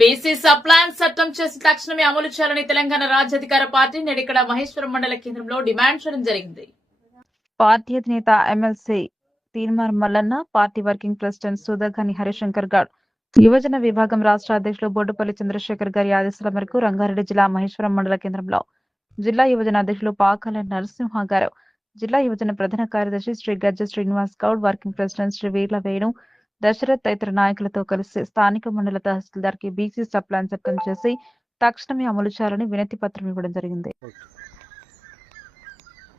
BC sub plan చట్టం చేసి తక్షణమే అమలు చేయాలని తెలంగాణ రాజ్యాధికార పార్టీ నేడు ఇక్కడ మహేశ్వరం మండల కేంద్రంలో డిమాండ్ చేయడం జరిగింది. పార్టీ అధినేత MLC Teenmar Mallanna, party working president Sudhagani Harishankar Goud, యువజన విభాగం రాష్ట్ర అధ్యక్షులు బొడ్డుపల్లి చంద్రశేఖర్ గారి ఆదేశాల మేరకు రంగారెడ్డి జిల్లా మహేశ్వరం మండల కేంద్రంలో జిల్లా యువజన అధ్యక్షులు పాకాల నరసింహ గారు, జిల్లా యువజన ప్రధాన కార్యదర్శి శ్రీ గజ్జ శ్రీనివాస్ గౌడ్, వర్కింగ్ ప్రెసిడెంట్ శ్రీ వీర్ల వేణు, దశరథ్ తదితర నాయకులతో కలిసి స్థానిక మండల తహసీల్దార్ కి బీసీ సప్లాన్ చట్టం చేసి తక్షణమే అమలు చేయాలని వినతి పత్రం ఇవ్వడం జరిగింది.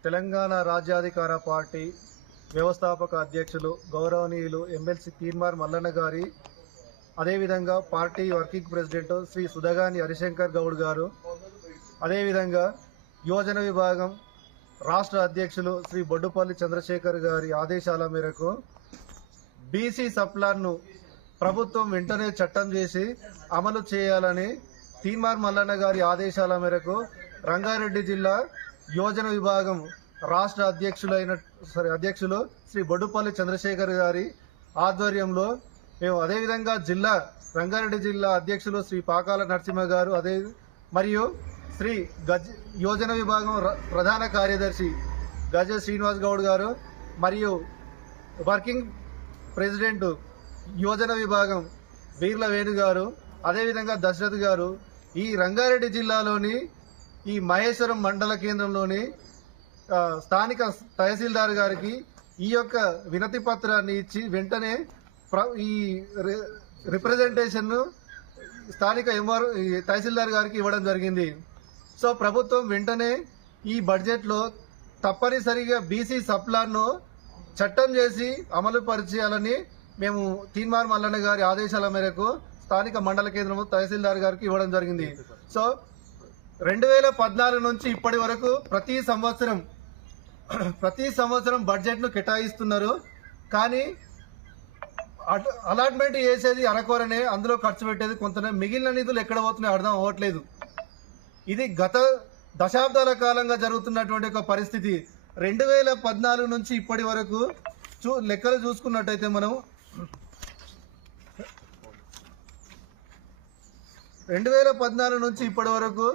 తెలంగాణ రాజ్యాధికార పార్టీ వ్యవస్థాపక అధ్యక్షులు గౌరవనీయులు ఎమ్మెల్సీ తీన్మార్ మల్లన్న గారి, అదేవిధంగా party working president Shri సుధాగాని Harishankar Goud గారు, అదేవిధంగా యువజన విభాగం రాష్ట్ర అధ్యక్షులు శ్రీ బొడ్డుపల్లి చంద్రశేఖర్ గారి ఆదేశాల మేరకు బీసీ సప్లాన్ను ప్రభుత్వం వెంటనే చట్టం చేసి అమలు చేయాలని తీన్మార్ మల్లన్న గారి ఆదేశాల మేరకు రంగారెడ్డి జిల్లా యువజన విభాగం రాష్ట్ర అధ్యక్షులు శ్రీ బొడ్డుపల్లి చంద్రశేఖర్ గారి ఆధ్వర్యంలో మేము, అదేవిధంగా రంగారెడ్డి జిల్లా అధ్యక్షులు శ్రీ పాకాల నరసింహ గారు, మరియు శ్రీ యువజన విభాగం ప్రధాన కార్యదర్శి గజ శ్రీనివాస్ గౌడ్ గారు, మరియు వర్కింగ్ ప్రెసిడెంట్ యువజన విభాగం వీర్ల వేణు గారు, అదేవిధంగా దశరథ్ గారు ఈ రంగారెడ్డి జిల్లాలోని ఈ మహేశ్వరం మండల కేంద్రంలోని స్థానిక తహసీల్దార్ గారికి ఈ యొక్క వినతి పత్రాన్ని ఇచ్చి వెంటనే ఈ రిప్రజెంటేషన్ స్థానిక తహసీల్దార్ గారికి ఇవ్వడం జరిగింది. సో ప్రభుత్వం వెంటనే ఈ బడ్జెట్లో తప్పనిసరిగా బీసీ సప్లాన్ను చట్టం చేసి అమలు పరిచేయాలని మేము తీన్మార్ మల్లన్న గారి ఆదేశాల మేరకు స్థానిక మండల కేంద్రం తహసీల్దార్ గారికి ఇవ్వడం జరిగింది. సో 2014 నుంచి ఇప్పటి వరకు ప్రతి సంవత్సరం బడ్జెట్ను కేటాయిస్తున్నారు. కానీ అలాట్మెంట్ చేసేది అరకొరనే, అందులో ఖర్చు పెట్టేది కొంతనే, మిగిలిన నిధులు ఎక్కడ పోతున్నాయో అర్థం అవ్వట్లేదు. ఇది గత దశాబ్దాల కాలంగా జరుగుతున్నటువంటి ఒక పరిస్థితి. 2014 నుంచి ఇప్పటి వరకు లెక్కలు చూసుకున్నట్టయితే మనం 2014 నుంచి ఇప్పటి వరకు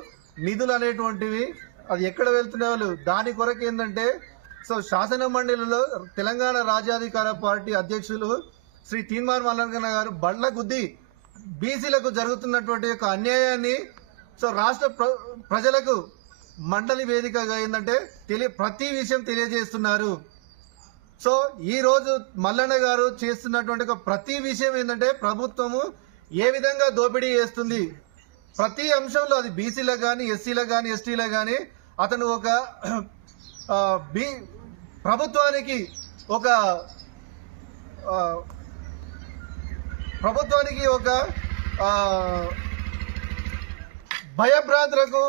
నిధులు అనేటువంటివి అది ఎక్కడ వెళ్తున్న వాళ్ళు దాని కొరకు ఏంటంటే, సో శాసన మండలిలో తెలంగాణ రాజ్యాధికార పార్టీ అధ్యక్షులు శ్రీ తీన్మార్ మల్లన్న గారు బండ్ల గుద్ది బీసీలకు జరుగుతున్నటువంటి యొక్క అన్యాయాన్ని సో రాష్ట్ర ప్రజలకు మండలి వేదికగా ఏంటంటే ప్రతి విషయం తెలియజేస్తున్నారు. సో ఈ రోజు మల్లన్న గారు చేస్తున్నటువంటి ప్రతి విషయం ఏంటంటే ప్రభుత్వము ఏ విధంగా దోపిడీ చేస్తుంది, ప్రతి అంశంలో అది బీసీలకు కానీ ఎస్సీలకు కానీ ఎస్టీలకు కానీ అతను ఒక ప్రభుత్వానికి ఒక భయభ్రాంతులకు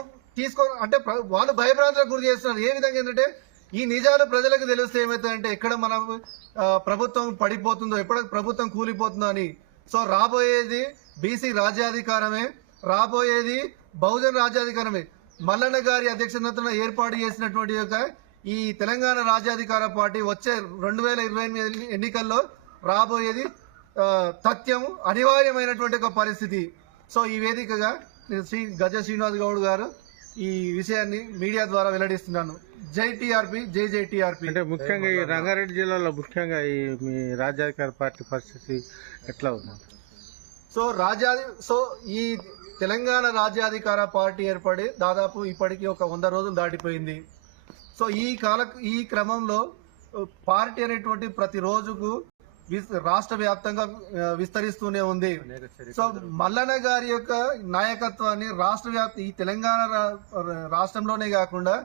అంటే వాళ్ళు భయభ్రాంతులకు గురి చేస్తున్నారు. ఏ విధంగా ఏంటంటే ఈ నిజాలు ప్రజలకు తెలిస్తే ఏమవుతాయంటే ఎక్కడ మన ప్రభుత్వం పడిపోతుందో, ఎప్పుడు ప్రభుత్వం కూలిపోతుందో అని. సో రాబోయేది బీసీ రాజ్యాధికారమే, రాబోయేది బహుజన రాజ్యాధికారమే. మల్లన్న గారి అధ్యక్షతన ఏర్పాటు చేసినటువంటి యొక్క ఈ తెలంగాణ రాజ్యాధికార పార్టీ వచ్చే 2028 ఎన్నికల్లో రాబోయేది తథ్యం, అనివార్యమైనటువంటి ఒక పరిస్థితి. సో ఈ వేదికగా శ్రీ గజ శ్రీనివాస్ గౌడ్ గారు ఈ విషయాన్ని మీడియా ద్వారా వెల్లడిస్తున్నాను. జై టీఆర్పీ, జై జై టీఆర్పీ. అంటే ముఖ్యంగా ఈ రంగారెడ్డి జిల్లాలో ముఖ్యంగా ఈ మీ రాజ్యాధికార పార్టీ పరిస్థితి ఎట్లా ఉంది? సో ఈ తెలంగాణ రాజ్యాధికార పార్టీ ఏర్పడి దాదాపు ఇప్పటికీ ఒక 100 రోజులు దాటిపోయింది. సో ఈ క్రమంలో పార్టీ అనేటువంటి ప్రతి రోజుకు రాష్ట్ర వ్యాప్తంగా విస్తరిస్తూనే ఉంది. సో మల్లన్న గారి యొక్క నాయకత్వాన్ని ఈ తెలంగాణ రాష్ట్రంలోనే కాకుండా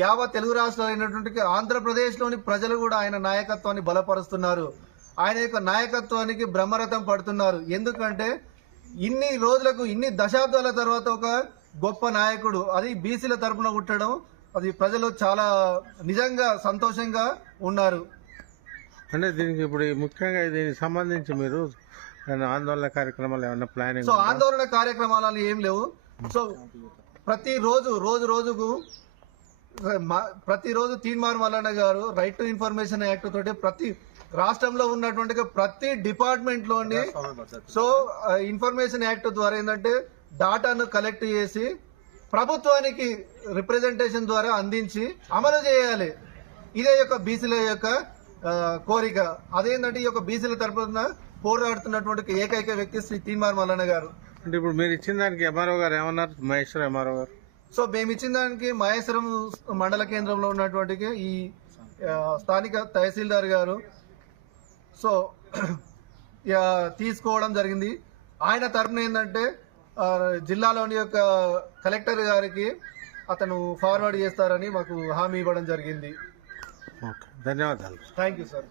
యావత్ తెలుగు రాష్ట్రాలైనటువంటి ఆంధ్రప్రదేశ్ లోని ప్రజలు కూడా ఆయన నాయకత్వాన్ని బలపరుస్తున్నారు. ఆయన యొక్క నాయకత్వానికి బ్రహ్మరథం పడుతున్నారు. ఎందుకంటే ఇన్ని దశాబ్దాల తర్వాత ఒక గొప్ప నాయకుడు, అది బీసీల తరపున పుట్టడం, అది ప్రజలు చాలా నిజంగా సంతోషంగా ఉన్నారు. అంటే దీనికి ఇప్పుడు ముఖ్యంగా దీనికి సంబంధించి మీరు ఆందోళన కార్యక్రమాలు ఏమన్నా ప్లానింగ్? సో ఆందోళన కార్యక్రమాలు ఏం లేవు. సో ప్రతిరోజు Teenmar Mallanna garu right to information act తోటి రాష్ట్రంలో ఉన్నటువంటి ప్రతి డిపార్ట్మెంట్ లోని ఇన్ఫర్మేషన్ యాక్ట్ ద్వారా ఏంటంటే డాటాను కలెక్ట్ చేసి ప్రభుత్వానికి రిప్రజెంటేషన్ ద్వారా అందించి అమలు చేయాలి. ఇదే యొక్క బీసీల యొక్క కోరిక. అదేంటంటే ఈ యొక్క బీసీల తరపున పోరాడుతున్నటువంటి ఏకైక వ్యక్తి శ్రీ తీన్మార్ మల్లన్న గారు. అంటే ఇప్పుడు మీరు ఇచ్చిన దానికి ఎంఆర్ఓ గారు ఏమన్నారు? మహేశ్వర ఎంఆర్ఓ గారు సో మేము ఇచ్చిన దానికి మహేశ్వరం మండల కేంద్రంలో ఉన్నటువంటి ఈ స్థానిక తహసీల్దార్ గారు సో తీసుకోవడం జరిగింది. ఆయన తరపున ఏంటంటే జిల్లాలోని యొక్క కలెక్టర్ గారికి అతను ఫార్వర్డ్ చేస్తారని మాకు హామీ ఇవ్వడం జరిగింది. ఓకే, ధన్యవాదాలు. Thank you sir.